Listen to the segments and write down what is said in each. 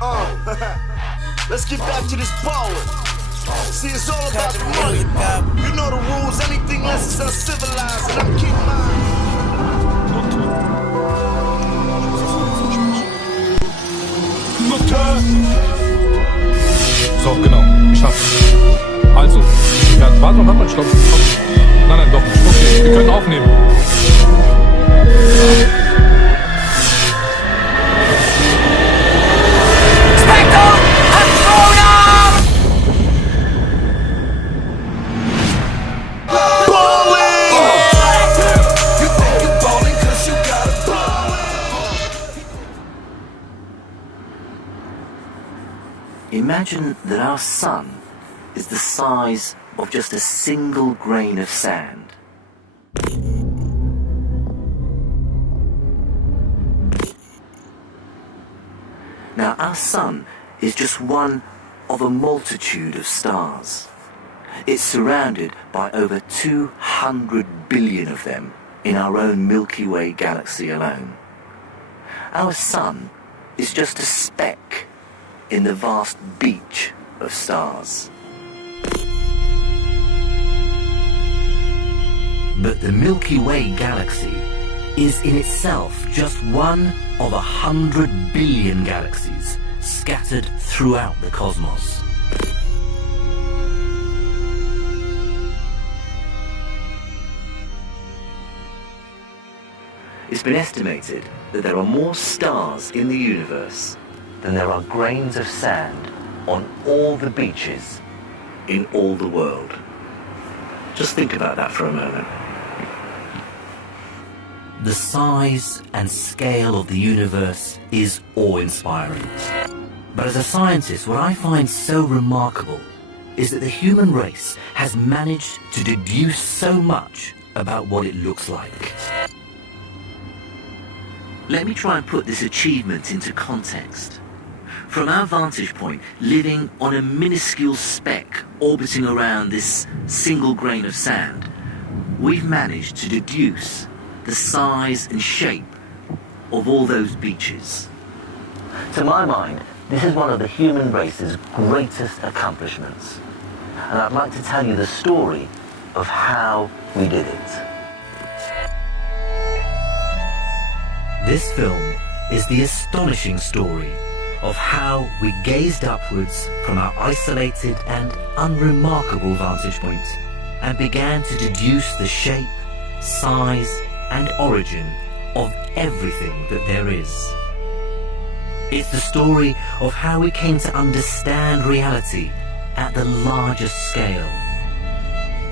Let's get back to this power. See, it's all about the money. You know the rules, anything less is uncivilized, and I'm King Mine. So, genau. Ich hab's. Also, ja, warte noch, hat man Stopp. Nein, doch nicht. Okay, wir können aufnehmen. Imagine that our sun is the size of just a single grain of sand. Now, our sun is just one of a multitude of stars. It's surrounded by over 200 billion of them in our own Milky Way galaxy alone. Our sun is just a speck in the vast beach of stars. But the Milky Way galaxy is in itself just one of 100 billion galaxies scattered throughout the cosmos. It's been estimated that there are more stars in the universe than there are grains of sand on all the beaches in all the world. Just think about that for a moment. The size and scale of the universe is awe-inspiring. But as a scientist, what I find so remarkable is that the human race has managed to deduce so much about what it looks like. Let me try and put this achievement into context. From our vantage point, living on a minuscule speck orbiting around this single grain of sand, we've managed to deduce the size and shape of all those beaches. To my mind, this is one of the human race's greatest accomplishments. And I'd like to tell you the story of how we did it. This film is the astonishing story of how we gazed upwards from our isolated and unremarkable vantage point and began to deduce the shape, size, and origin of everything that there is. It's the story of how we came to understand reality at the largest scale.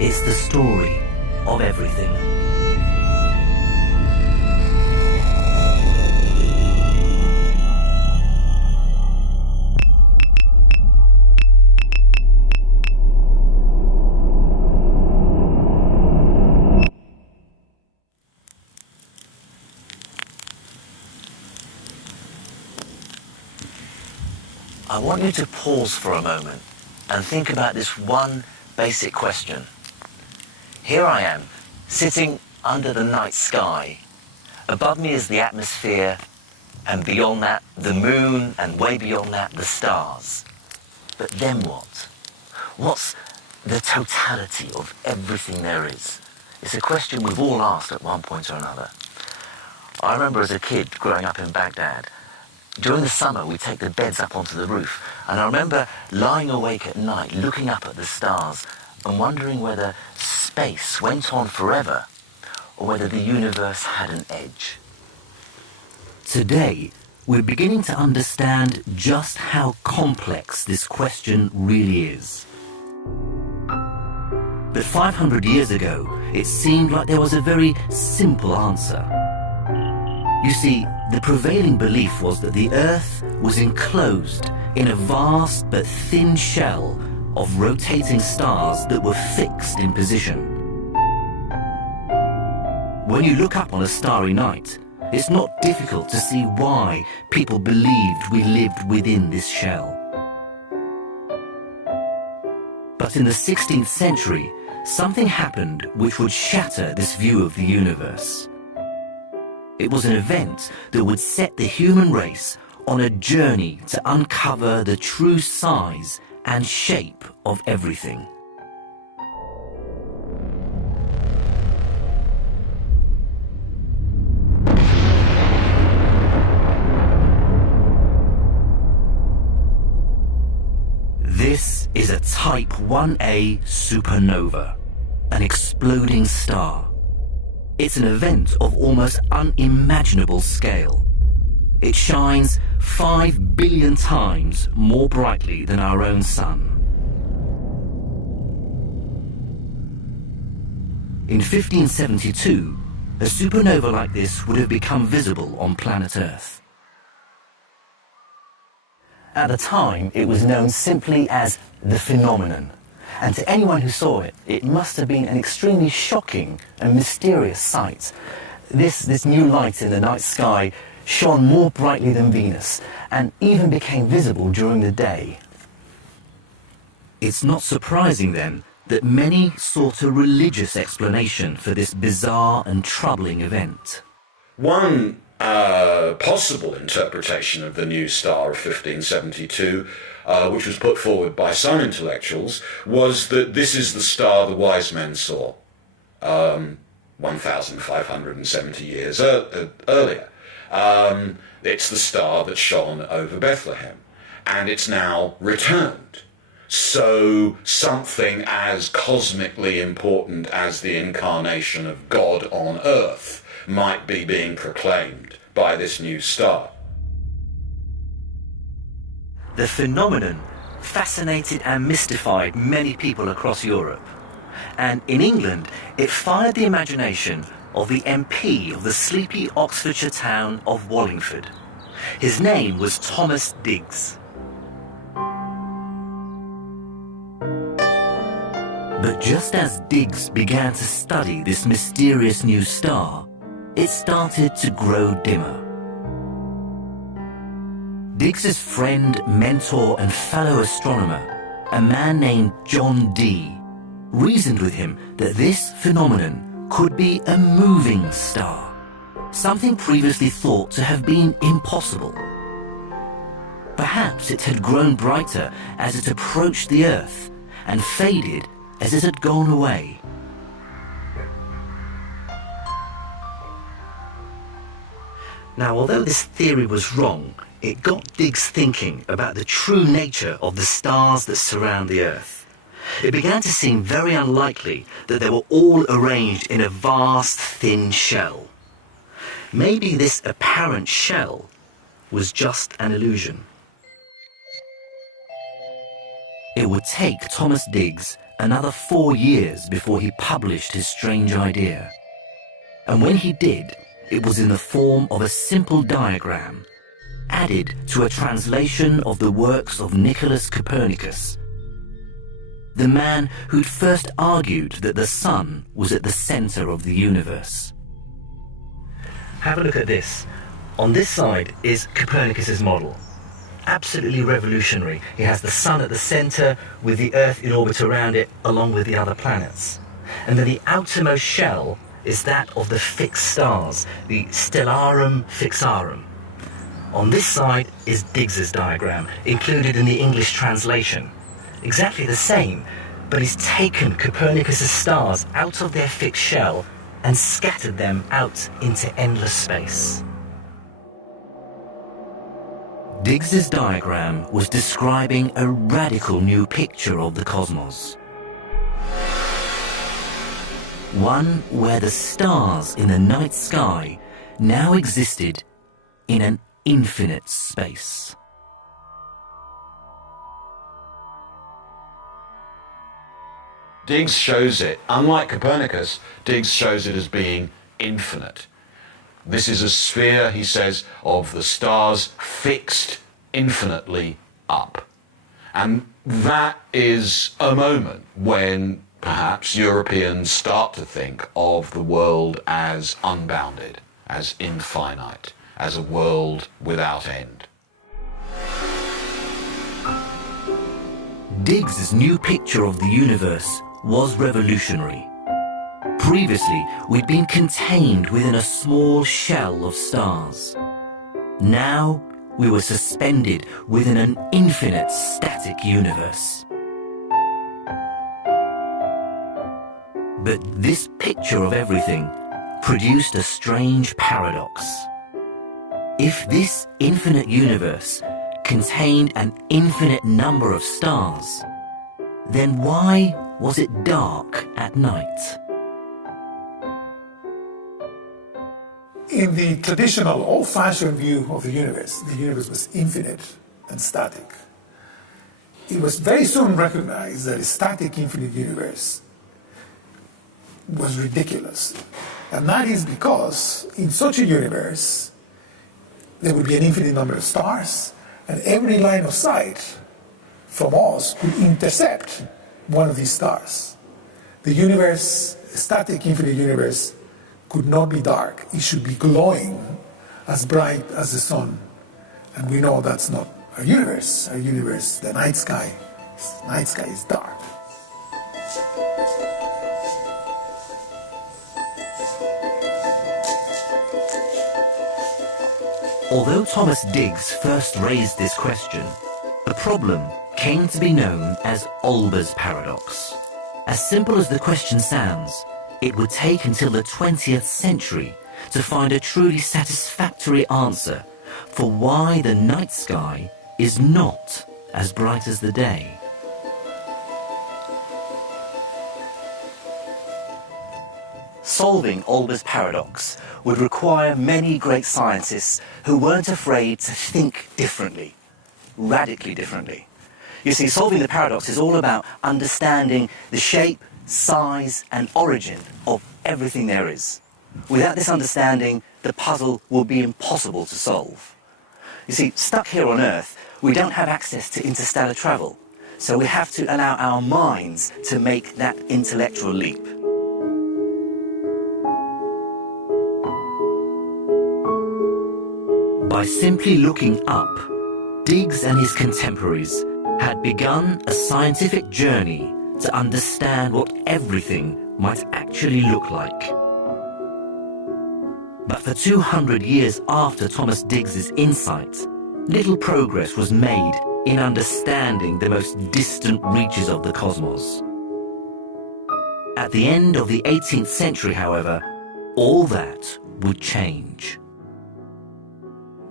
It's the story of everything. I want you to pause for a moment and think about this one basic question. Here I am, sitting under the night sky. Above me is the atmosphere, and beyond that, the moon, and way beyond that, the stars. But then what? What's the totality of everything there is? It's a question we've all asked at one point or another. I remember as a kid growing up in Baghdad, during the summer, we'd take the beds up onto the roof, and I remember lying awake at night, looking up at the stars, and wondering whether space went on forever, or whether the universe had an edge. Today, we're beginning to understand just how complex this question really is. But 500 years ago, it seemed like there was a very simple answer. You see, the prevailing belief was that the Earth was enclosed in a vast but thin shell of rotating stars that were fixed in position. When you look up on a starry night, it's not difficult to see why people believed we lived within this shell. But in the 16th century, something happened which would shatter this view of the universe. It was an event that would set the human race on a journey to uncover the true size and shape of everything. This is a Type 1a supernova, an exploding star. It's an event of almost unimaginable scale. It shines 5 billion times more brightly than our own sun. In 1572, a supernova like this would have become visible on planet Earth. At the time, it was known simply as the phenomenon. And to anyone who saw it, it must have been an extremely shocking and mysterious sight. This new light in the night sky shone more brightly than Venus, and even became visible during the day. It's not surprising, then, that many sought a religious explanation for this bizarre and troubling event. One possible interpretation of the new star of 1572, which was put forward by some intellectuals, was that this is the star the wise men saw 1,570 years earlier. It's the star that shone over Bethlehem, and it's now returned. So something as cosmically important as the incarnation of God on earth might be being proclaimed by this new star. The phenomenon fascinated and mystified many people across Europe. And in England, it fired the imagination of the MP of the sleepy Oxfordshire town of Wallingford. His name was Thomas Digges. But just as Digges began to study this mysterious new star, it started to grow dimmer. Digges's friend, mentor and fellow astronomer, a man named John Dee, reasoned with him that this phenomenon could be a moving star, something previously thought to have been impossible. Perhaps it had grown brighter as it approached the Earth and faded as it had gone away. Now, although this theory was wrong, it got Digges thinking about the true nature of the stars that surround the Earth. It began to seem very unlikely that they were all arranged in a vast, thin shell. Maybe this apparent shell was just an illusion. It would take Thomas Digges another 4 years before he published his strange idea. And when he did, it was in the form of a simple diagram, added to a translation of the works of Nicholas Copernicus, the man who'd first argued that the sun was at the center of the universe. Have a look at this. On this side is Copernicus's model. Absolutely revolutionary. He has the sun at the center with the Earth in orbit around it, along with the other planets. And then the outermost shell is that of the fixed stars, the stellarum fixarum. On this side is Digges's diagram, included in the English translation. Exactly the same, but he's taken Copernicus's stars out of their fixed shell and scattered them out into endless space. Digges's diagram was describing a radical new picture of the cosmos. One where the stars in the night sky now existed in an infinite space. Digges shows it, unlike Copernicus, Digges shows it as being infinite. This is a sphere, he says, of the stars fixed infinitely up. And that is a moment when perhaps Europeans start to think of the world as unbounded, as infinite, as a world without end. Digges's new picture of the universe was revolutionary. Previously, we'd been contained within a small shell of stars. Now, we were suspended within an infinite static universe. But this picture of everything produced a strange paradox. If this infinite universe contained an infinite number of stars, then why was it dark at night? In the traditional old-fashioned view of the universe was infinite and static. It was very soon recognized that a static infinite universe was ridiculous. And that is because in such a universe, there would be an infinite number of stars, and every line of sight from us would intercept one of these stars. The universe, a static infinite universe, could not be dark. It should be glowing as bright as the sun. And we know that's not our universe. Our universe, the night sky is dark. Although Thomas Digges first raised this question, the problem came to be known as Olbers' paradox. As simple as the question sounds, it would take until the 20th century to find a truly satisfactory answer for why the night sky is not as bright as the day. Solving Olbers' paradox would require many great scientists who weren't afraid to think differently, radically differently. You see, solving the paradox is all about understanding the shape, size and origin of everything there is. Without this understanding, the puzzle will be impossible to solve. You see, stuck here on Earth, we don't have access to interstellar travel, so we have to allow our minds to make that intellectual leap. By simply looking up, Digges and his contemporaries had begun a scientific journey to understand what everything might actually look like. But for 200 years after Thomas Digges' insight, little progress was made in understanding the most distant reaches of the cosmos. At the end of the 18th century, however, all that would change.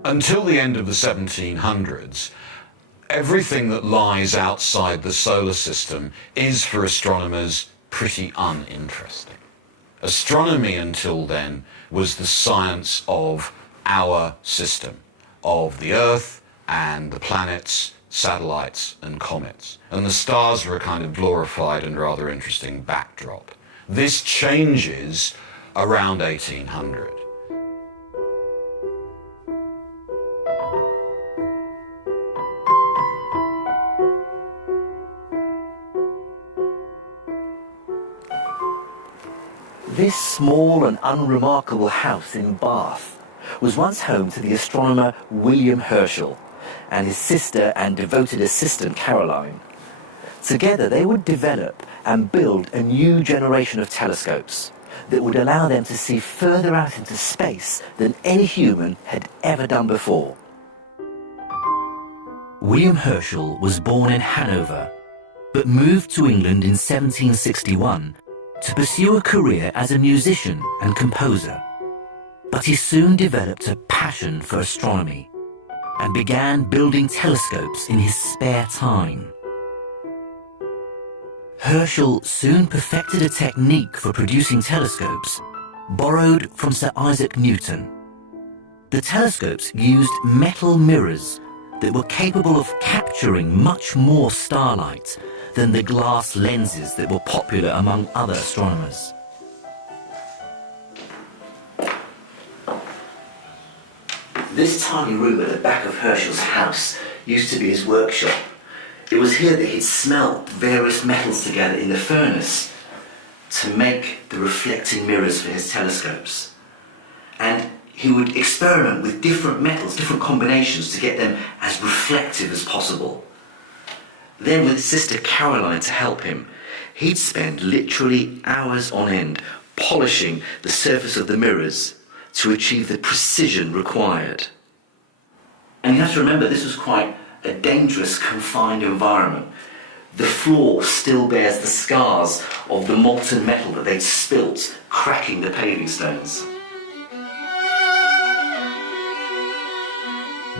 Until the end of the 1700s, everything that lies outside the solar system is, for astronomers, pretty uninteresting. Astronomy until then was the science of our system, of the Earth and the planets, satellites and comets. And the stars were a kind of glorified and rather interesting backdrop. This changes around 1800. This small and unremarkable house in Bath was once home to the astronomer William Herschel and his sister and devoted assistant Caroline. Together they would develop and build a new generation of telescopes that would allow them to see further out into space than any human had ever done before. William Herschel was born in Hanover, but moved to England in 1761 to pursue a career as a musician and composer. But he soon developed a passion for astronomy and began building telescopes in his spare time. Herschel soon perfected a technique for producing telescopes borrowed from Sir Isaac Newton. The telescopes used metal mirrors that were capable of capturing much more starlight than the glass lenses that were popular among other astronomers. This tiny room at the back of Herschel's house used to be his workshop. It was here that he'd smelt various metals together in the furnace to make the reflecting mirrors for his telescopes. And he would experiment with different metals, different combinations to get them as reflective as possible. Then with his sister Caroline to help him, he'd spend literally hours on end polishing the surface of the mirrors to achieve the precision required. And you have to remember, this was quite a dangerous, confined environment. The floor still bears the scars of the molten metal that they'd spilt, cracking the paving stones.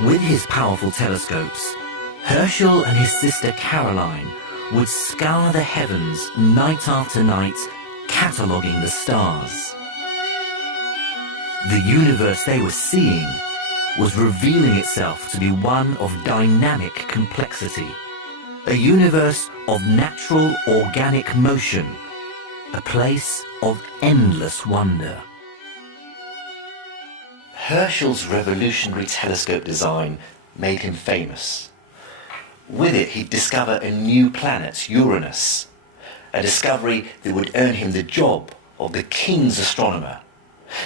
With his powerful telescopes, Herschel and his sister Caroline would scour the heavens night after night, cataloguing the stars. The universe they were seeing was revealing itself to be one of dynamic complexity, a universe of natural organic motion, a place of endless wonder. Herschel's revolutionary telescope design made him famous. With it, he'd discover a new planet, Uranus, a discovery that would earn him the job of the king's astronomer.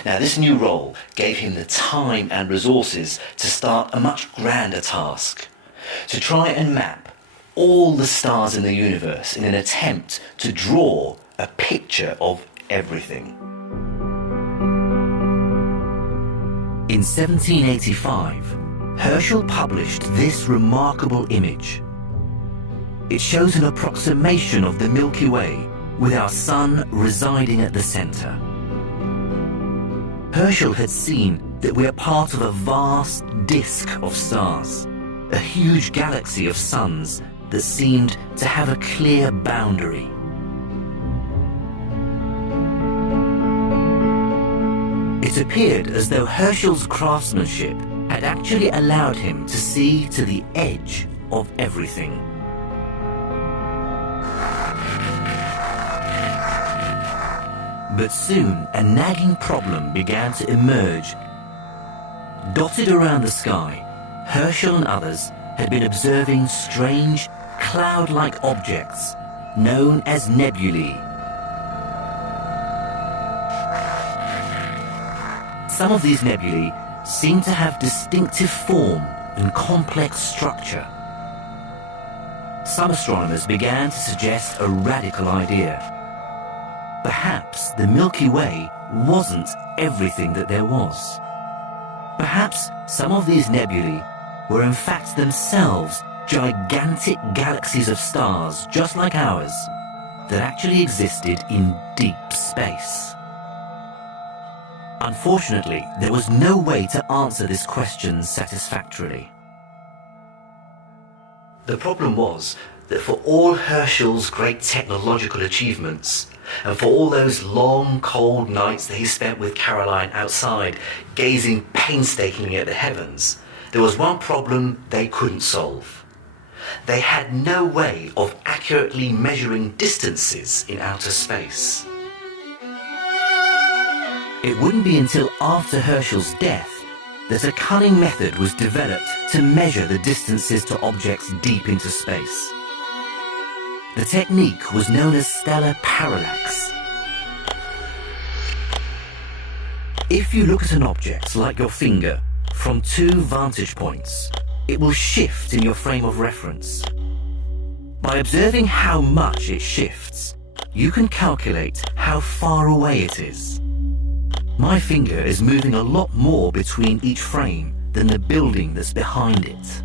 Now, this new role gave him the time and resources to start a much grander task, to try and map all the stars in the universe in an attempt to draw a picture of everything. In 1785, Herschel published this remarkable image. It shows an approximation of the Milky Way, with our sun residing at the center. Herschel had seen that we are part of a vast disk of stars, a huge galaxy of suns that seemed to have a clear boundary. It appeared as though Herschel's craftsmanship had actually allowed him to see to the edge of everything. But soon a nagging problem began to emerge. Dotted around the sky, Herschel and others had been observing strange, cloud-like objects known as nebulae. Some of these nebulae seemed to have distinctive form and complex structure. Some astronomers began to suggest a radical idea. Perhaps the Milky Way wasn't everything that there was. Perhaps some of these nebulae were in fact themselves gigantic galaxies of stars just like ours that actually existed in deep space. Unfortunately, there was no way to answer this question satisfactorily. The problem was that for all Herschel's great technological achievements, and for all those long, cold nights that he spent with Caroline outside, gazing painstakingly at the heavens, there was one problem they couldn't solve. They had no way of accurately measuring distances in outer space. It wouldn't be until after Herschel's death that a cunning method was developed to measure the distances to objects deep into space. The technique was known as stellar parallax. If you look at an object like your finger from two vantage points, it will shift in your frame of reference. By observing how much it shifts, you can calculate how far away it is. My finger is moving a lot more between each frame than the building that's behind it.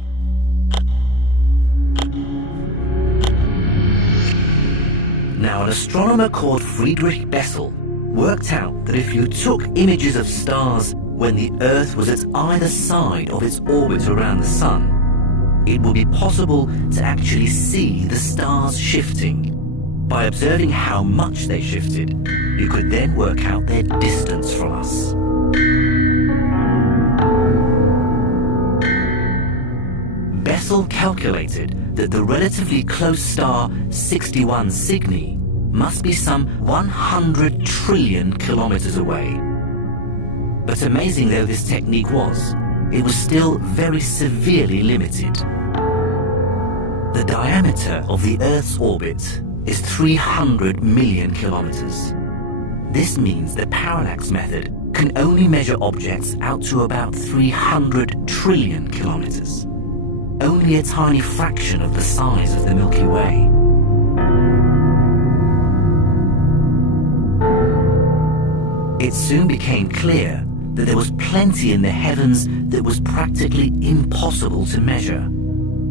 Now, an astronomer called Friedrich Bessel worked out that if you took images of stars when the Earth was at either side of its orbit around the Sun, it would be possible to actually see the stars shifting. By observing how much they shifted, you could then work out their distance from us. Bessel calculated that the relatively close star 61 Cygni must be some 100 trillion kilometers away. But amazing though this technique was, it was still very severely limited. The diameter of the Earth's orbit is 300 million kilometers. This means the parallax method can only measure objects out to about 300 trillion kilometers. Only a tiny fraction of the size of the Milky Way. It soon became clear that there was plenty in the heavens that was practically impossible to measure,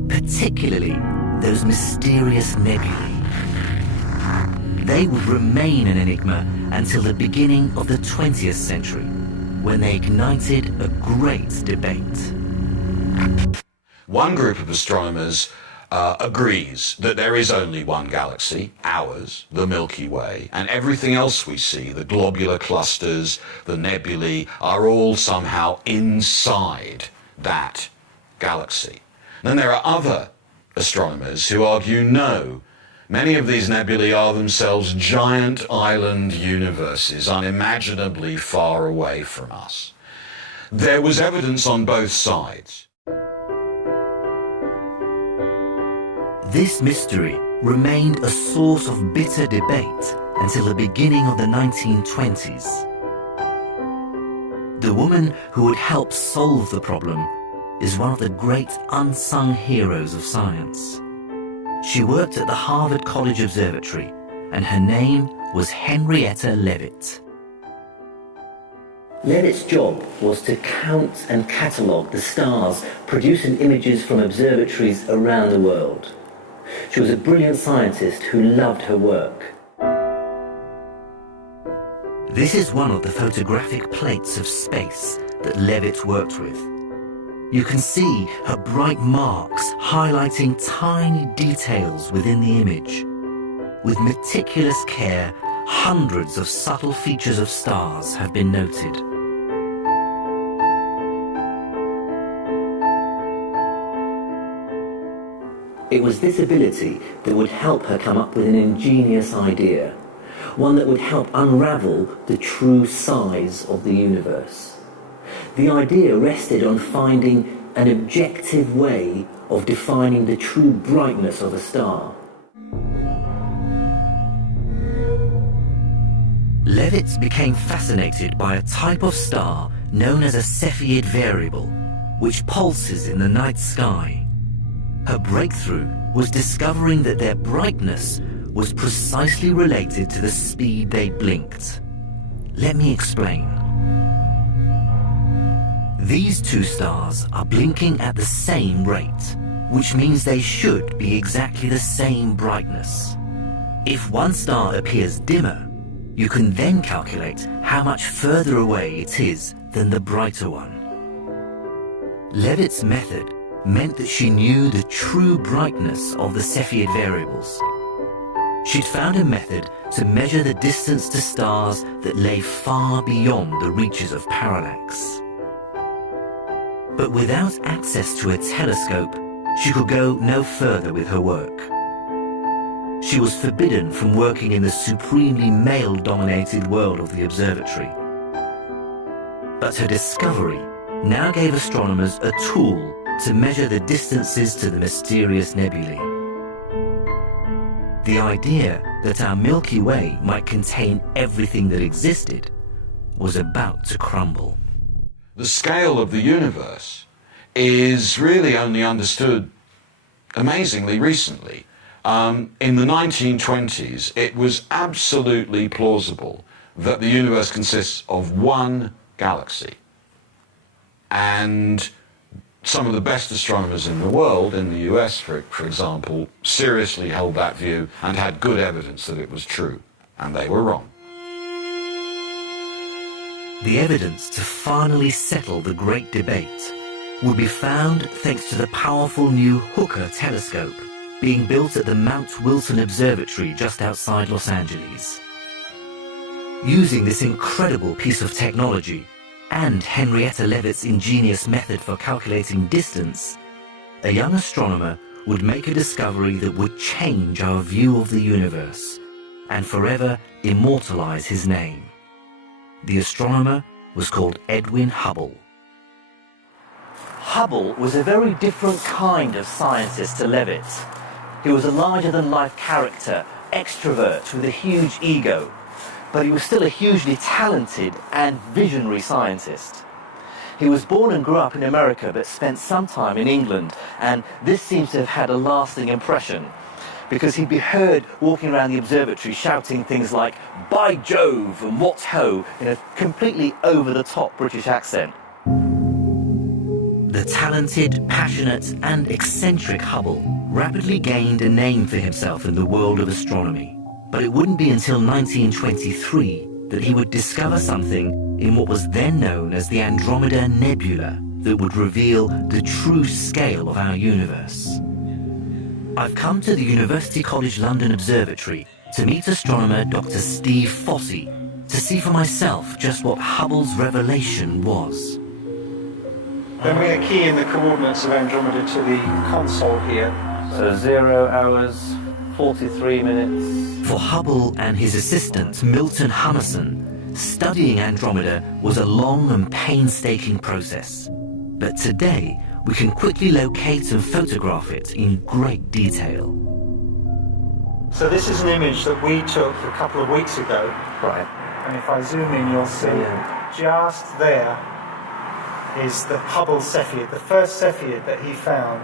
particularly those mysterious nebulae. They would remain an enigma until the beginning of the 20th century, when they ignited a great debate. One group of astronomers agrees that there is only one galaxy, ours, the Milky Way, and everything else we see, the globular clusters, the nebulae, are all somehow inside that galaxy. Then there are other astronomers who argue no, many of these nebulae are themselves giant island universes, unimaginably far away from us. There was evidence on both sides. This mystery remained a source of bitter debate until the beginning of the 1920s. The woman who would help solve the problem is one of the great unsung heroes of science. She worked at the Harvard College Observatory, and her name was Henrietta Leavitt. Leavitt's job was to count and catalogue the stars, producing images from observatories around the world. She was a brilliant scientist who loved her work. This is one of the photographic plates of space that Leavitt worked with. You can see her bright marks highlighting tiny details within the image. With meticulous care, hundreds of subtle features of stars have been noted. It was this ability that would help her come up with an ingenious idea, one that would help unravel the true size of the universe. The idea rested on finding an objective way of defining the true brightness of a star. Leavitt became fascinated by a type of star known as a Cepheid variable, which pulses in the night sky. Her breakthrough was discovering that their brightness was precisely related to the speed they blinked. Let me explain. These two stars are blinking at the same rate, which means they should be exactly the same brightness. If one star appears dimmer, you can then calculate how much further away it is than the brighter one. Leavitt's method meant that she knew the true brightness of the Cepheid variables. She'd found a method to measure the distance to stars that lay far beyond the reaches of parallax. But without access to a telescope, she could go no further with her work. She was forbidden from working in the supremely male-dominated world of the observatory. But her discovery now gave astronomers a tool to measure the distances to the mysterious nebulae. The idea that our Milky Way might contain everything that existed was about to crumble. The scale of the universe is really only understood amazingly recently. In the 1920s, it was absolutely plausible that the universe consists of one galaxy. And some of the best astronomers in the world, in the US, for example, seriously held that view and had good evidence that it was true, and they were wrong. The evidence to finally settle the great debate would be found thanks to the powerful new Hooker telescope being built at the Mount Wilson Observatory just outside Los Angeles. Using this incredible piece of technology, and Henrietta Leavitt's ingenious method for calculating distance, a young astronomer would make a discovery that would change our view of the universe and forever immortalize his name. The astronomer was called Edwin Hubble. Hubble was a very different kind of scientist to Leavitt. He was a larger-than-life character, extrovert with a huge ego, but he was still a hugely talented and visionary scientist. He was born and grew up in America, but spent some time in England, and this seems to have had a lasting impression. because he'd be heard walking around the observatory shouting things like, "By Jove," and "What's ho?" in a completely over-the-top British accent. The talented, passionate, and eccentric Hubble rapidly gained a name for himself in the world of astronomy. But it wouldn't be until 1923 that he would discover something in what was then known as the Andromeda Nebula that would reveal the true scale of our universe. I've come to the University College London Observatory to meet astronomer Dr. Steve Fossey to see for myself just what Hubble's revelation was. Then we're going to key in the coordinates of Andromeda to the console here. So 0 hours, 43 minutes. For Hubble and his assistant, Milton Hummerson, studying Andromeda was a long and painstaking process. But today, we can quickly locate and photograph it in great detail. So this is an image that we took a couple of weeks ago. Right. And if I zoom in, you'll see just there is the Hubble Cepheid, the first Cepheid that he found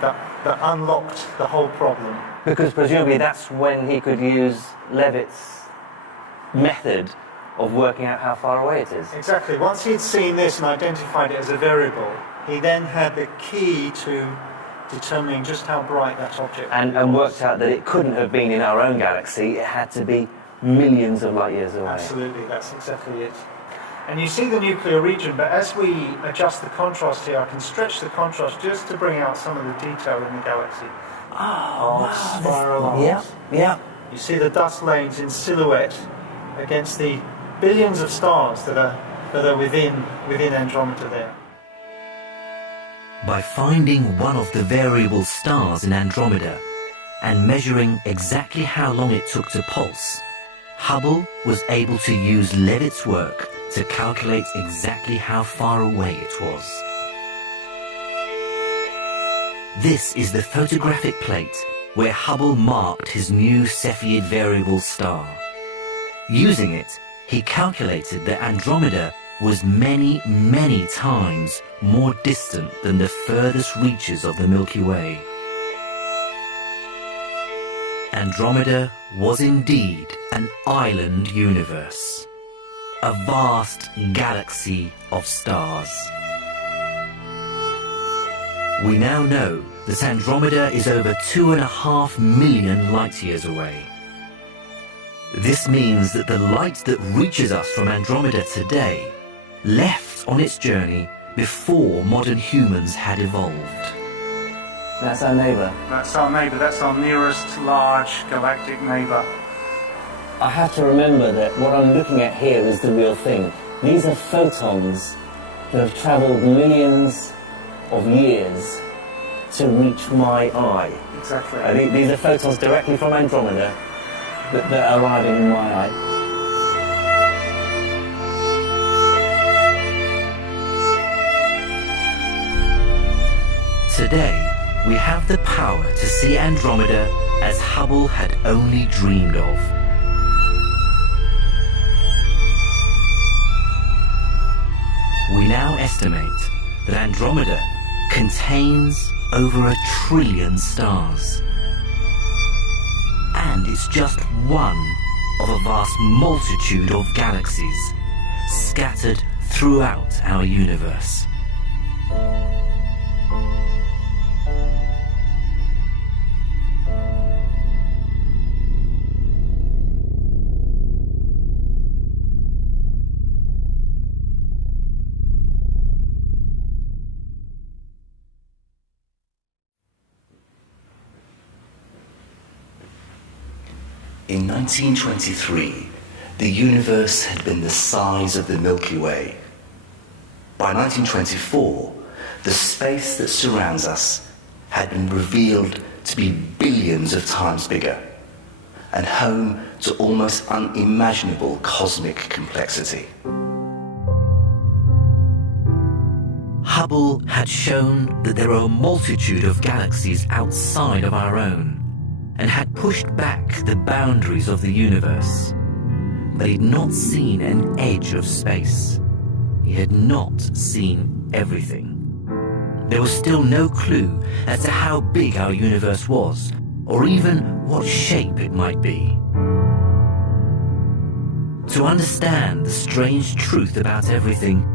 that unlocked the whole problem. Because presumably that's when he could use Leavitt's method of working out how far away it is. Exactly. Once he'd seen this and identified it as a variable, he then had the key to determining just how bright that object was. And worked out that it couldn't have been in our own galaxy, it had to be millions of light years away. Absolutely, that's exactly it. And you see the nuclear region, but as we adjust the contrast here, I can stretch the contrast just to bring out some of the detail in the galaxy. Spiral arms. Yeah, yeah. You see the dust lanes in silhouette against the billions of stars that are within Andromeda there. By finding one of the variable stars in Andromeda and measuring exactly how long it took to pulse, Hubble was able to use Leavitt's work to calculate exactly how far away it was. This is the photographic plate where Hubble marked his new Cepheid variable star. Using it, he calculated that Andromeda was many, many times more distant than the furthest reaches of the Milky Way. Andromeda was indeed an island universe, a vast galaxy of stars. We now know that Andromeda is over 2.5 million light-years away. This means that the light that reaches us from Andromeda today left on its journey before modern humans had evolved. That's our neighbour. That's our neighbour, that's our nearest large galactic neighbour. I have to remember that what I'm looking at here is the real thing. These are photons that have travelled millions of years to reach my eye. Exactly. I think these are photons directly from Andromeda that are arriving in my eye. Today, we have the power to see Andromeda as Hubble had only dreamed of. We now estimate that Andromeda contains over 1 trillion stars. And it's just one of a vast multitude of galaxies scattered throughout our universe. In 1923, the universe had been the size of the Milky Way. By 1924, the space that surrounds us had been revealed to be billions of times bigger and home to almost unimaginable cosmic complexity. Hubble had shown that there are a multitude of galaxies outside of our own, and had pushed back the boundaries of the universe. But he'd not seen an edge of space. He had not seen everything. There was still no clue as to how big our universe was, or even what shape it might be. To understand the strange truth about everything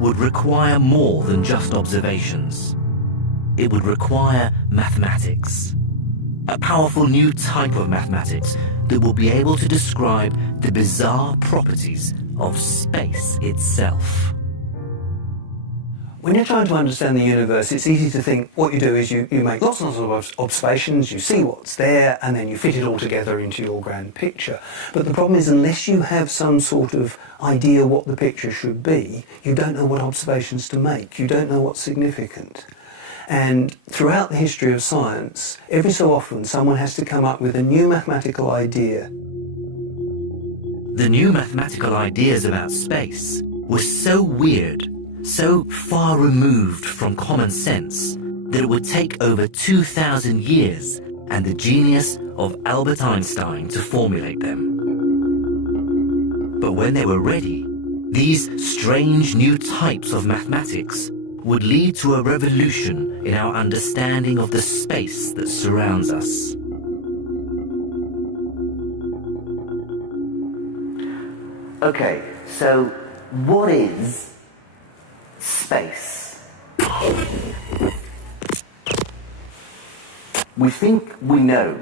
would require more than just observations. It would require mathematics. A powerful new type of mathematics that will be able to describe the bizarre properties of space itself. When you're trying to understand the universe, it's easy to think what you do is you make lots and lots of observations, you see what's there, and then you fit it all together into your grand picture. But the problem is, unless you have some sort of idea what the picture should be, you don't know what observations to make, you don't know what's significant. And throughout the history of science, every so often someone has to come up with a new mathematical idea. The new mathematical ideas about space were so weird, so far removed from common sense, that it would take over 2,000 years and the genius of Albert Einstein to formulate them. But when they were ready, these strange new types of mathematics would lead to a revolution in our understanding of the space that surrounds us. Okay, so what is space? We think we know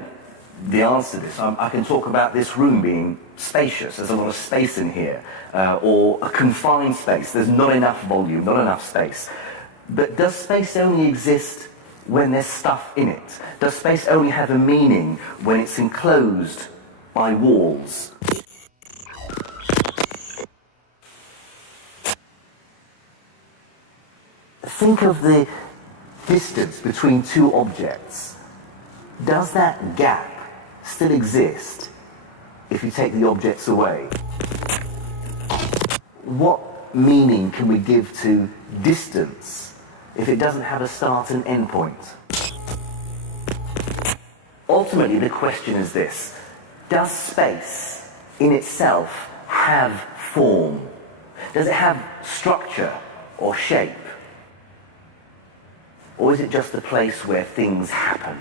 the answer to this. I can talk about this room being spacious, there's a lot of space in here, or a confined space, there's not enough volume, not enough space. But does space only exist when there's stuff in it? Does space only have a meaning when it's enclosed by walls? Think of the distance between two objects. Does that gap still exist if you take the objects away? What meaning can we give to distance if it doesn't have a start and end point? Ultimately, the question is this: does space in itself have form? Does it have structure or shape? Or is it just a place where things happen?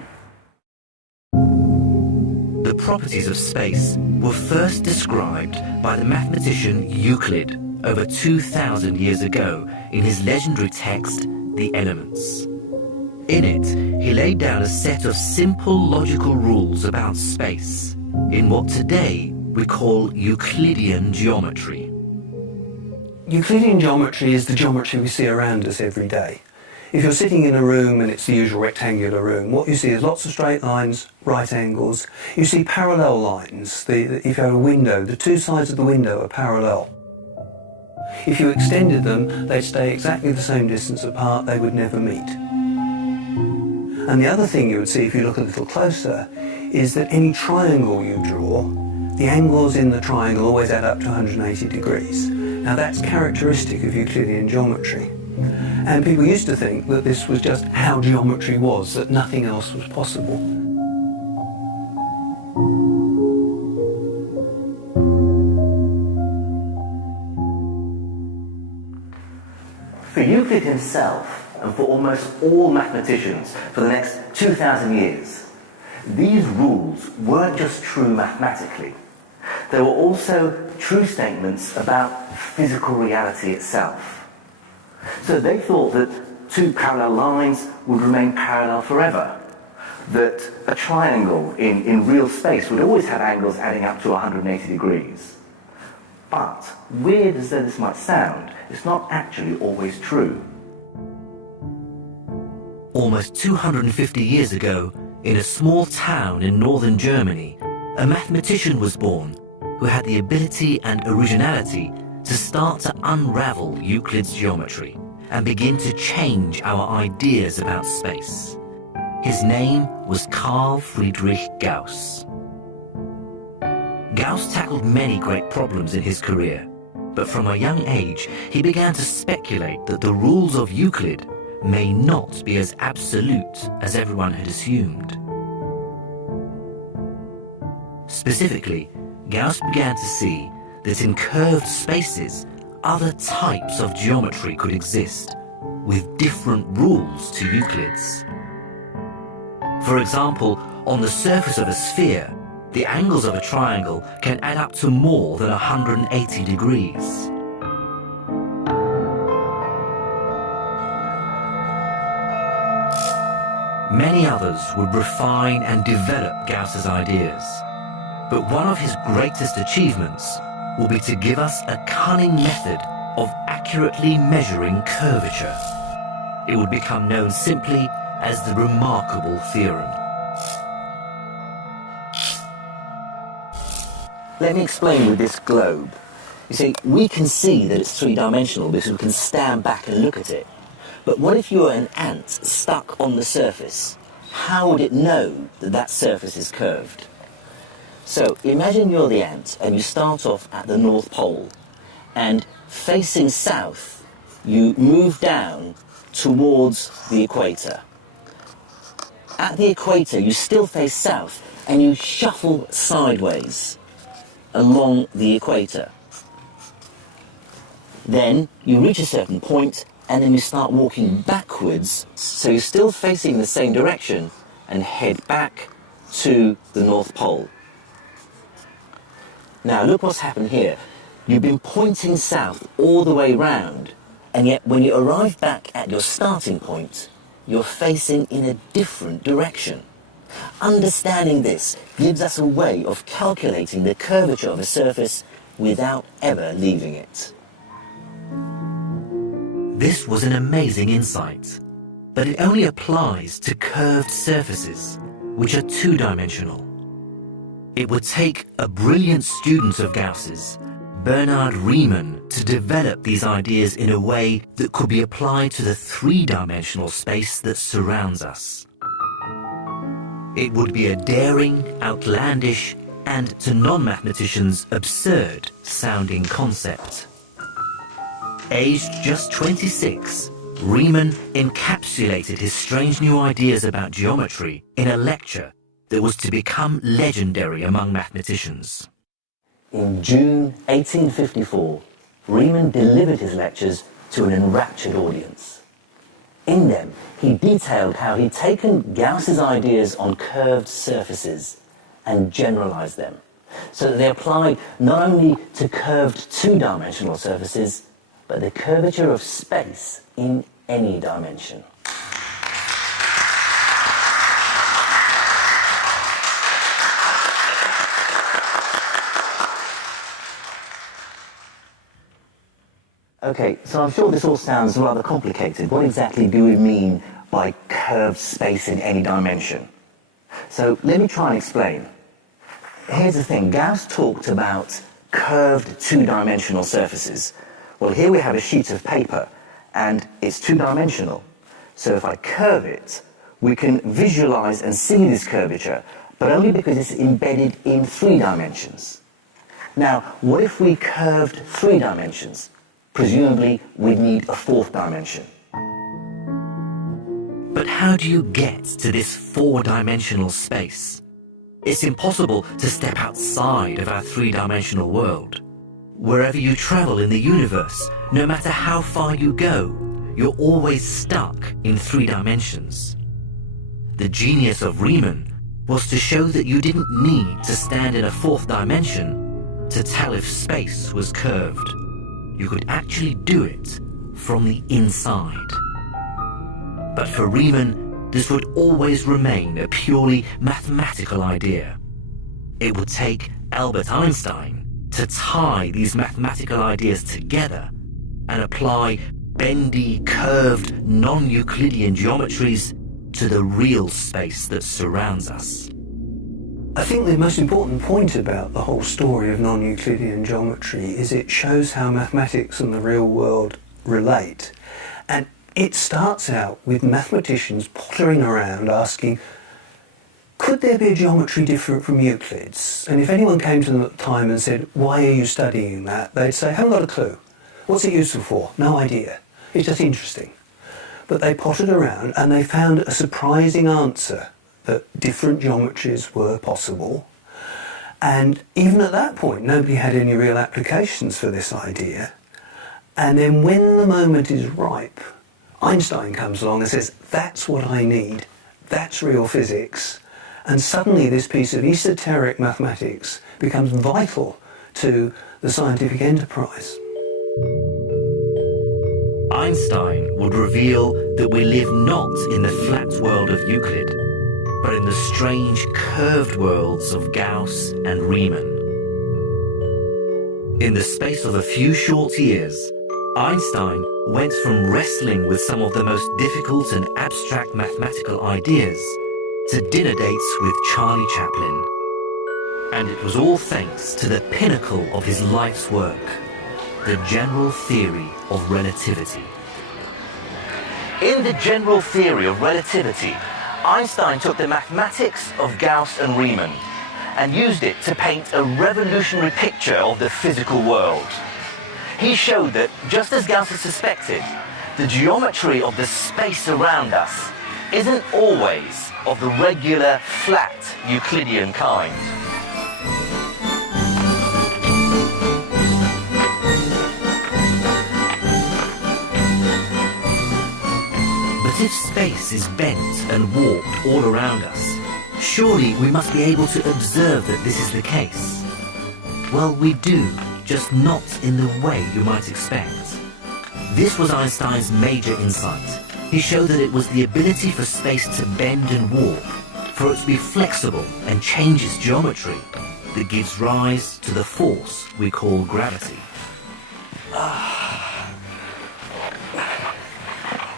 The properties of space were first described by the mathematician Euclid over 2,000 years ago in his legendary text, The Elements. In it, he laid down a set of simple logical rules about space in what today we call Euclidean geometry. Euclidean geometry is the geometry we see around us every day. If you're sitting in a room and it's the usual rectangular room, what you see is lots of straight lines, right angles. You see parallel lines. If you have a window, the two sides of the window are parallel. If you extended them, they'd stay exactly the same distance apart, they would never meet. And the other thing you would see if you look a little closer is that any triangle you draw, the angles in the triangle always add up to 180 degrees. Now that's characteristic of Euclidean geometry. And people used to think that this was just how geometry was, that nothing else was possible. For Euclid himself, and for almost all mathematicians for the next 2,000 years, these rules weren't just true mathematically. They were also true statements about physical reality itself. So they thought that two parallel lines would remain parallel forever, that a triangle in real space would always have angles adding up to 180 degrees. But, weird as though this might sound, it's not actually always true. Almost 250 years ago, in a small town in northern Germany, a mathematician was born who had the ability and originality to start to unravel Euclid's geometry and begin to change our ideas about space. His name was Carl Friedrich Gauss. Gauss tackled many great problems in his career, but from a young age he began to speculate that the rules of Euclid may not be as absolute as everyone had assumed. Specifically, Gauss began to see that in curved spaces, other types of geometry could exist, with different rules to Euclid's. For example, on the surface of a sphere, the angles of a triangle can add up to more than 180 degrees. Many others would refine and develop Gauss's ideas, but one of his greatest achievements will be to give us a cunning method of accurately measuring curvature. It would become known simply as the remarkable theorem. Let me explain with this globe. You see, we can see that it's three-dimensional because we can stand back and look at it. But what if you were an ant stuck on the surface? How would it know that that surface is curved? So imagine you're the ant and you start off at the North Pole, and facing south, you move down towards the equator. At the equator, you still face south and you shuffle sideways along the equator. Then you reach a certain point and then you start walking backwards, so you're still facing the same direction, and head back to the North Pole. Now look what's happened here. You've been pointing south all the way round, and yet when you arrive back at your starting point, you're facing in a different direction. Understanding this gives us a way of calculating the curvature of a surface without ever leaving it. This was an amazing insight, but it only applies to curved surfaces, which are two-dimensional. It would take a brilliant student of Gauss's, Bernhard Riemann, to develop these ideas in a way that could be applied to the three-dimensional space that surrounds us. It would be a daring, outlandish, and to non-mathematicians absurd sounding concept. Aged just 26, Riemann encapsulated his strange new ideas about geometry in a lecture that was to become legendary among mathematicians. In June 1854, Riemann delivered his lectures to an enraptured audience. In them, he detailed how he'd taken Gauss's ideas on curved surfaces and generalized them, so that they applied not only to curved two-dimensional surfaces, but the curvature of space in any dimension. Okay, so I'm sure this all sounds rather complicated. What exactly do we mean by curved space in any dimension? So let me try and explain. Here's the thing, Gauss talked about curved two-dimensional surfaces. Well, here we have a sheet of paper, and it's two-dimensional. So if I curve it, we can visualize and see this curvature, but only because it's embedded in 3 dimensions. Now, what if we curved 3 dimensions? Presumably, we'd need a 4th dimension. But how do you get to this 4-dimensional space? It's impossible to step outside of our 3-dimensional world. Wherever you travel in the universe, no matter how far you go, you're always stuck in 3 dimensions. The genius of Riemann was to show that you didn't need to stand in a 4th dimension to tell if space was curved. You could actually do it from the inside. But for Riemann, this would always remain a purely mathematical idea. It would take Albert Einstein to tie these mathematical ideas together and apply bendy, curved, non-Euclidean geometries to the real space that surrounds us. I think the most important point about the whole story of non-Euclidean geometry is it shows how mathematics and the real world relate. And it starts out with mathematicians pottering around asking, could there be a geometry different from Euclid's? And if anyone came to them at the time and said, why are you studying that? They'd say, haven't got a clue. What's it useful for? No idea. It's just interesting. But they pottered around and they found a surprising answer, that different geometries were possible. And even at that point, nobody had any real applications for this idea. And then when the moment is ripe, Einstein comes along and says, that's what I need. that's real physics. And suddenly this piece of esoteric mathematics becomes vital to the scientific enterprise. Einstein would reveal that we live not in the flat world of Euclid, but in the strange curved worlds of Gauss and Riemann. In the space of a few short years, Einstein went from wrestling with some of the most difficult and abstract mathematical ideas to dinner dates with Charlie Chaplin. And it was all thanks to the pinnacle of his life's work, the general theory of relativity. In the general theory of relativity, Einstein took the mathematics of Gauss and Riemann and used it to paint a revolutionary picture of the physical world. He showed that, just as Gauss had suspected, the geometry of the space around us isn't always of the regular, flat Euclidean kind. But if space is bent and warped all around us, surely we must be able to observe that this is the case. Well, we do, just not in the way you might expect. This was Einstein's major insight. He showed that it was the ability for space to bend and warp, for it to be flexible and change its geometry, that gives rise to the force we call gravity.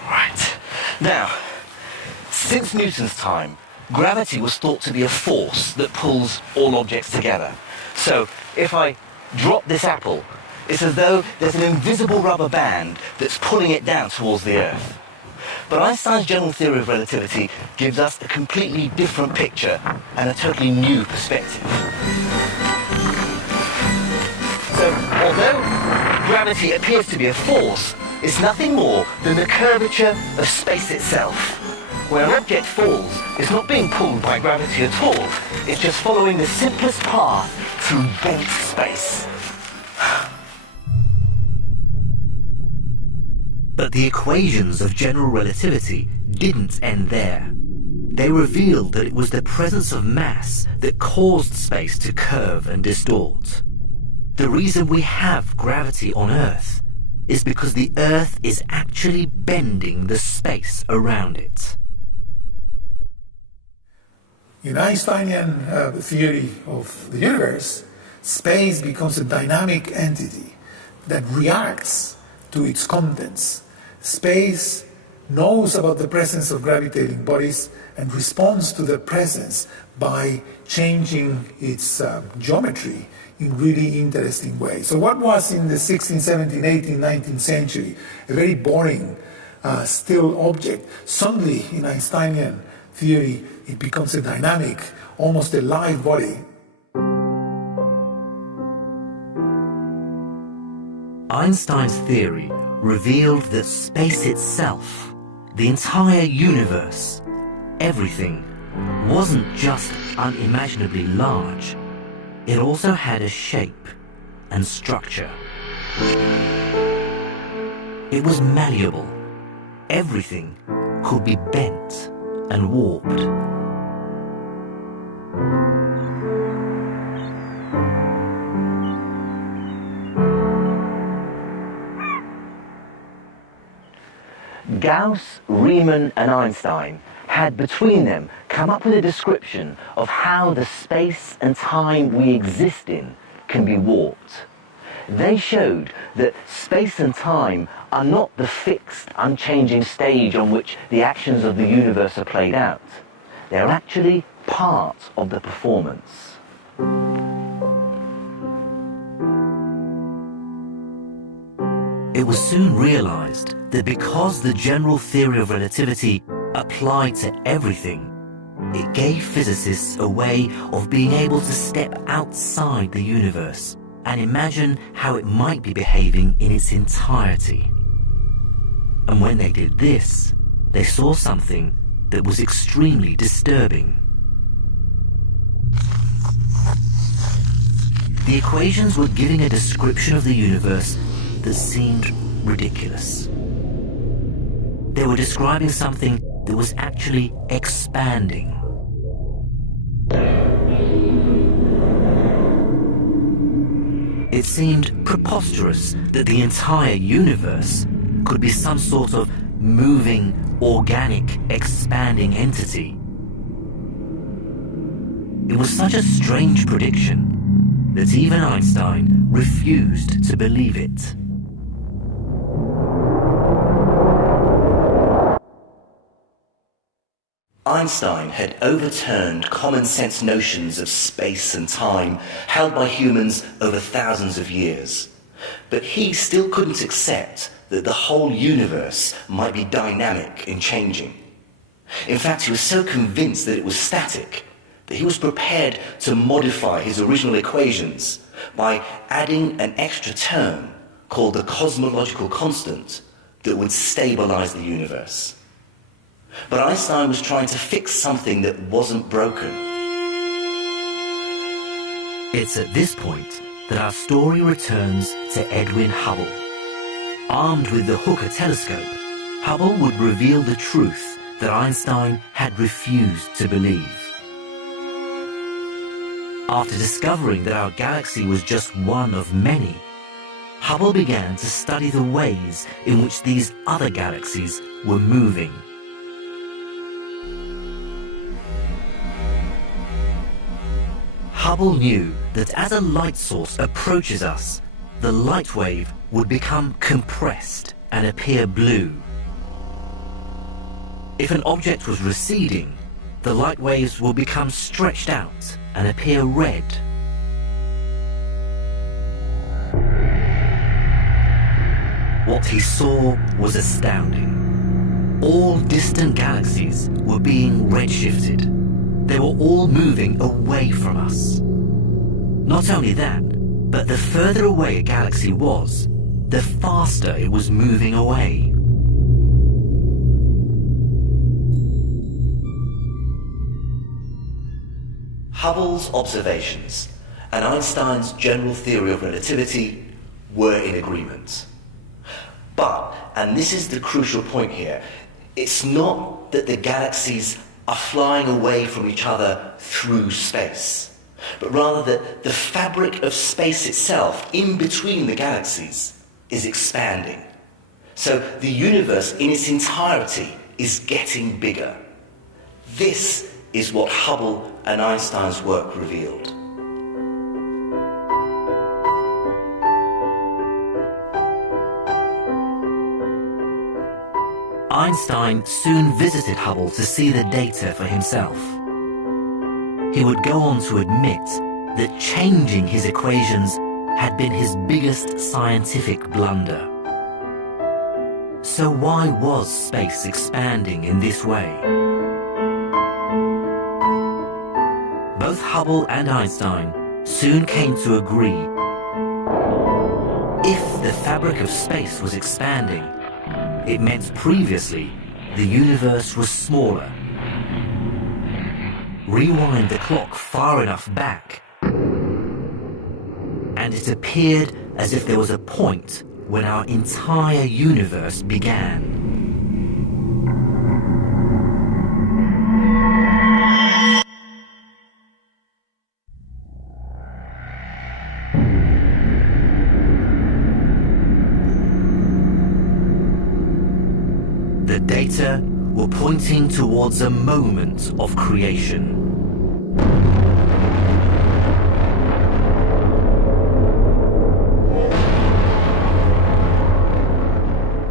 Right. Now, since Newton's time, gravity was thought to be a force that pulls all objects together. So, if I drop this apple, it's as though there's an invisible rubber band that's pulling it down towards the Earth. But Einstein's general theory of relativity gives us a completely different picture and a totally new perspective. So, although gravity appears to be a force, it's nothing more than the curvature of space itself. Where an object falls, it's not being pulled by gravity at all. It's just following the simplest path through bent space. But the equations of general relativity didn't end there. They revealed that it was the presence of mass that caused space to curve and distort. The reason we have gravity on Earth is because the Earth is actually bending the space around it. In Einsteinian theory of the universe, space becomes a dynamic entity that reacts to its contents. Space knows about the presence of gravitating bodies and responds to the presence by changing its geometry in really interesting ways. So what was in the 16th, 17th, 18th, 19th century a very boring, still object, suddenly in Einsteinian theory it becomes a dynamic, almost a live body. Einstein's theory revealed that space itself, the entire universe, everything, wasn't just unimaginably large. It also had a shape and structure. It was malleable. Everything could be bent and warped. Gauss, Riemann and Einstein had between them come up with a description of how the space and time we exist in can be warped. They showed that space and time are not the fixed, unchanging stage on which the actions of the universe are played out. They're actually part of the performance. It was soon realized that because the general theory of relativity applied to everything, it gave physicists a way of being able to step outside the universe and imagine how it might be behaving in its entirety. And when they did this, they saw something that was extremely disturbing. The equations were giving a description of the universe that seemed ridiculous. They were describing something that that was actually expanding. It seemed preposterous that the entire universe could be some sort of moving, organic, expanding entity. It was such a strange prediction that even Einstein refused to believe it. Einstein had overturned common sense notions of space and time held by humans over thousands of years. But he still couldn't accept that the whole universe might be dynamic and changing. In fact, he was so convinced that it was static that he was prepared to modify his original equations by adding an extra term called the cosmological constant that would stabilize the universe. But Einstein was trying to fix something that wasn't broken. It's at this point that our story returns to Edwin Hubble. Armed with the Hooker telescope, Hubble would reveal the truth that Einstein had refused to believe. After discovering that our galaxy was just one of many, Hubble began to study the ways in which these other galaxies were moving. Hubble knew that as a light source approaches us, the light wave would become compressed and appear blue. If an object was receding, the light waves will become stretched out and appear red. What he saw was astounding. All distant galaxies were being redshifted. They were all moving away from us. Not only that, but the further away a galaxy was, the faster it was moving away. Hubble's observations and Einstein's general theory of relativity were in agreement. But, and this is the crucial point here, it's not that the galaxies are flying away from each other through space, but rather that the fabric of space itself, in between the galaxies, is expanding. So the universe in its entirety is getting bigger. This is what Hubble and Einstein's work revealed. Einstein soon visited Hubble to see the data for himself. He would go on to admit that changing his equations had been his biggest scientific blunder. So why was space expanding in this way? Both Hubble and Einstein soon came to agree. If the fabric of space was expanding, it meant previously the universe was smaller. Rewind the clock far enough back, and it appeared as if there was a point when our entire universe began. The data were pointing towards a moment of creation.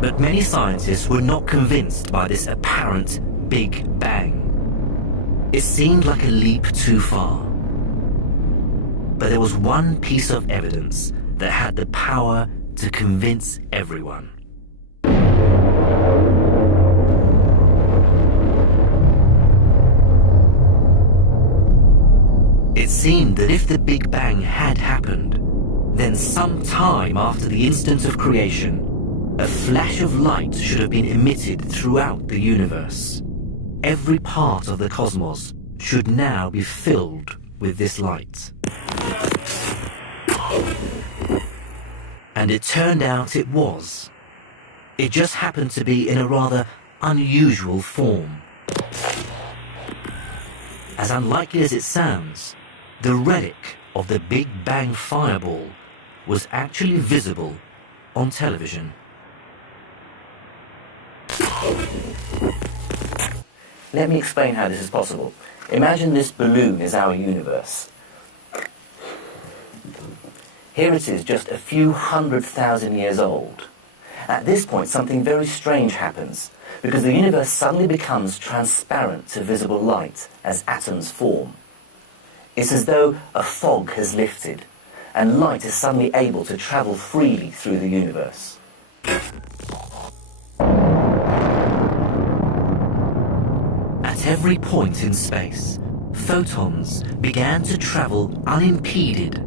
But many scientists were not convinced by this apparent Big Bang. It seemed like a leap too far. But there was one piece of evidence that had the power to convince everyone. It seemed that if the Big Bang had happened, then some time after the instant of creation, a flash of light should have been emitted throughout the universe. Every part of the cosmos should now be filled with this light. And it turned out it was. It just happened to be in a rather unusual form, As unlikely as it sounds, the relic of the Big Bang fireball was actually visible on television. Let me explain how this is possible. Imagine this balloon is our universe. Here it is, just a few 100,000 years old. At this point, something very strange happens, because the universe suddenly becomes transparent to visible light as atoms form. It's as though a fog has lifted, and light is suddenly able to travel freely through the universe. At every point in space, photons began to travel unimpeded,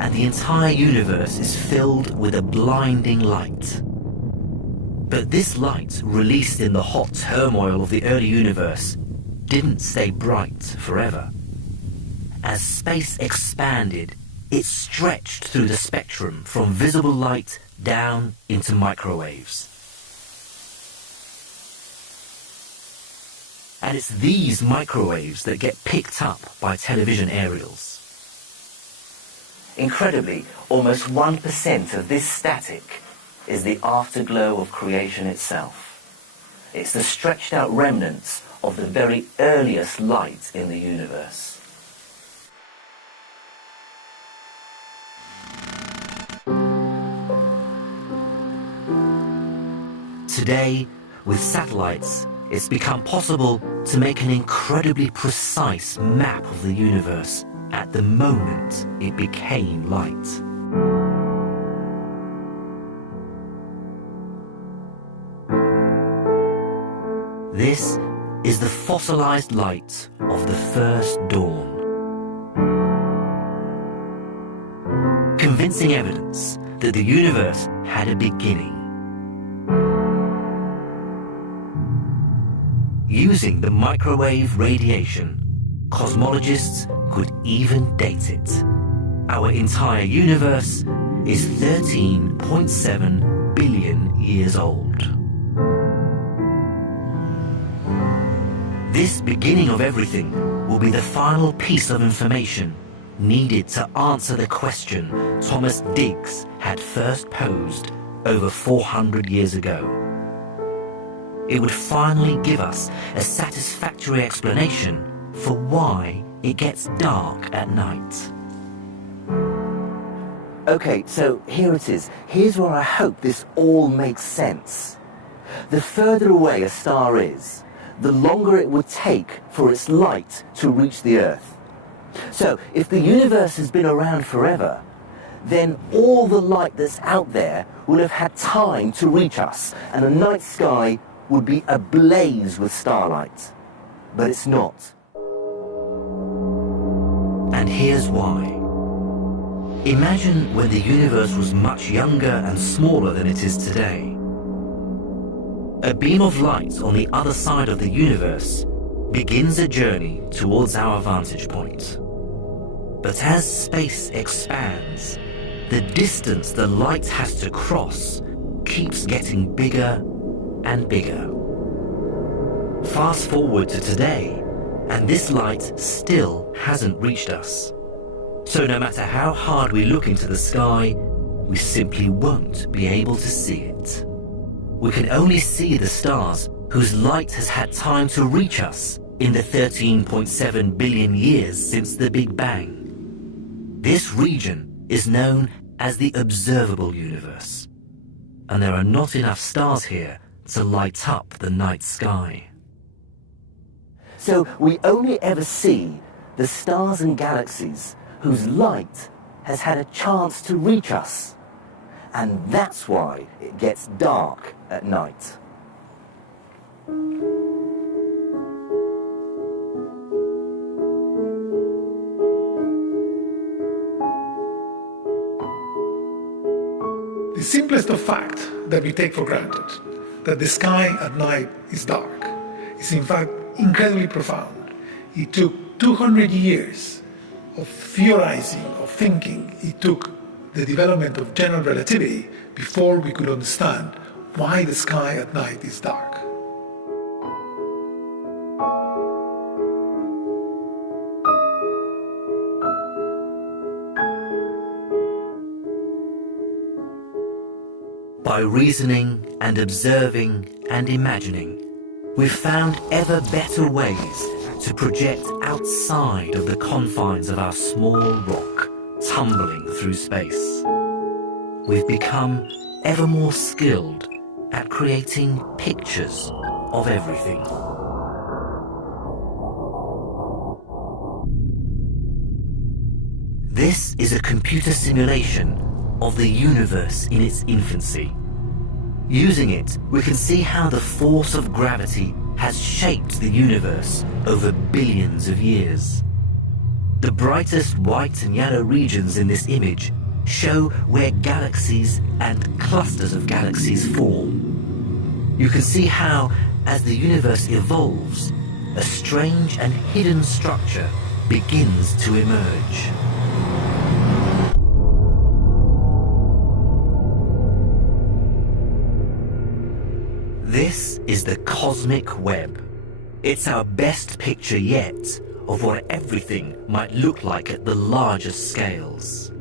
and the entire universe is filled with a blinding light. But this light, released in the hot turmoil of the early universe, didn't stay bright forever. As space expanded, it stretched through the spectrum from visible light down into microwaves. And it's these microwaves that get picked up by television aerials. Incredibly, almost 1% of this static is the afterglow of creation itself. It's the stretched out remnants of the very earliest light in the universe. Today, with satellites, it's become possible to make an incredibly precise map of the universe at the moment it became light. This is the fossilized light of the first dawn. Convincing evidence that the universe had a beginning. Using the microwave radiation, cosmologists could even date it. Our entire universe is 13.7 billion years old. This beginning of everything will be the final piece of information needed to answer the question Thomas Diggs had first posed over 400 years ago. It would finally give us a satisfactory explanation for why it gets dark at night. Okay, so here it is. Here's where I hope this all makes sense. The further away a star is, the longer it would take for its light to reach the Earth. So, if the universe has been around forever, then all the light that's out there will have had time to reach us, and the night sky would be ablaze with starlight. But it's not. And here's why. Imagine when the universe was much younger and smaller than it is today. A beam of light on the other side of the universe begins a journey towards our vantage point. But as space expands, the distance the light has to cross keeps getting bigger and bigger. Fast forward to today, and this light still hasn't reached us. So no matter how hard we look into the sky, we simply won't be able to see it. We can only see the stars whose light has had time to reach us in the 13.7 billion years since the Big Bang. This region is known as the observable universe, and there are not enough stars here to light up the night sky. So we only ever see the stars and galaxies whose light has had a chance to reach us. And that's why it gets dark at night. The simplest of facts that we take for granted, that the sky at night is dark, is in fact incredibly profound. It took 200 years of theorizing, of thinking. It took the development of general relativity before we could understand why the sky at night is dark. By reasoning and observing and imagining, we've found ever better ways to project outside of the confines of our small rock, tumbling through space. We've become ever more skilled at creating pictures of everything. This is a computer simulation of the universe in its infancy. Using it, we can see how the force of gravity has shaped the universe over billions of years. The brightest white and yellow regions in this image show where galaxies and clusters of galaxies form. You can see how, as the universe evolves, a strange and hidden structure begins to emerge. This is the cosmic web. It's our best picture yet of what everything might look like at the largest scales.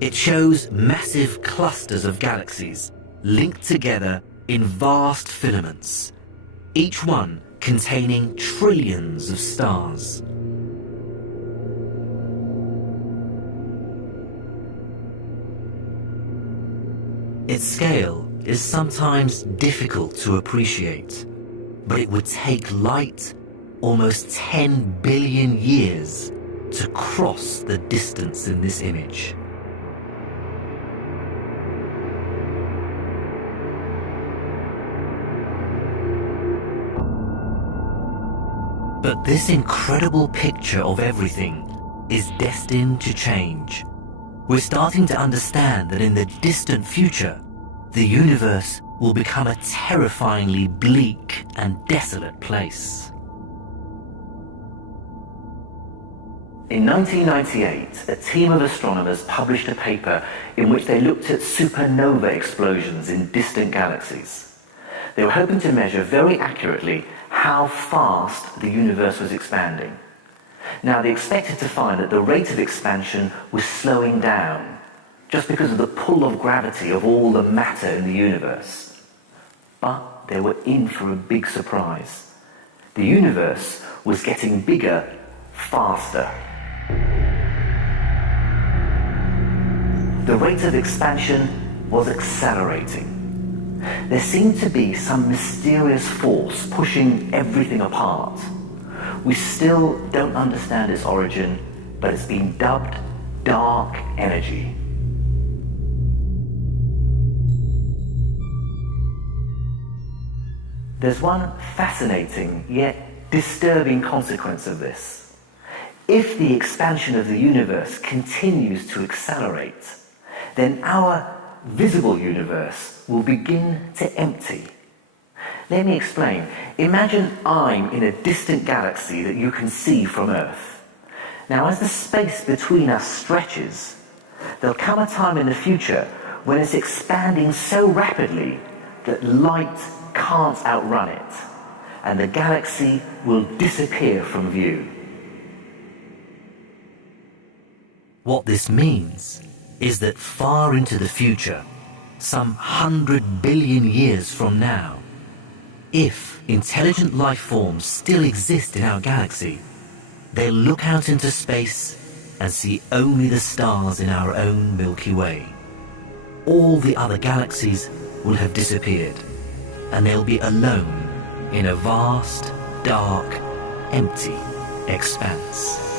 It shows massive clusters of galaxies linked together in vast filaments, each one containing trillions of stars. Its scale is sometimes difficult to appreciate, but it would take light almost 10 billion years to cross the distance in this image. But this incredible picture of everything is destined to change. We're starting to understand that in the distant future, the universe will become a terrifyingly bleak and desolate place. In 1998, a team of astronomers published a paper in which they looked at supernova explosions in distant galaxies. They were hoping to measure very accurately how fast the universe was expanding. Now, they expected to find that the rate of expansion was slowing down, just because of the pull of gravity of all the matter in the universe. But they were in for a big surprise. The universe was getting bigger faster. The rate of expansion was accelerating. There seemed to be some mysterious force pushing everything apart. We still don't understand its origin, but it's been dubbed dark energy. There's one fascinating yet disturbing consequence of this. If the expansion of the universe continues to accelerate, then our visible universe will begin to empty. Let me explain. Imagine I'm in a distant galaxy that you can see from Earth. Now, as the space between us stretches, there'll come a time in the future when it's expanding so rapidly that light can't outrun it, and the galaxy will disappear from view. What this means is that far into the future, some 100 billion years from now, if intelligent life forms still exist in our galaxy, they'll look out into space and see only the stars in our own Milky Way. All the other galaxies will have disappeared, and they'll be alone in a vast, dark, empty expanse.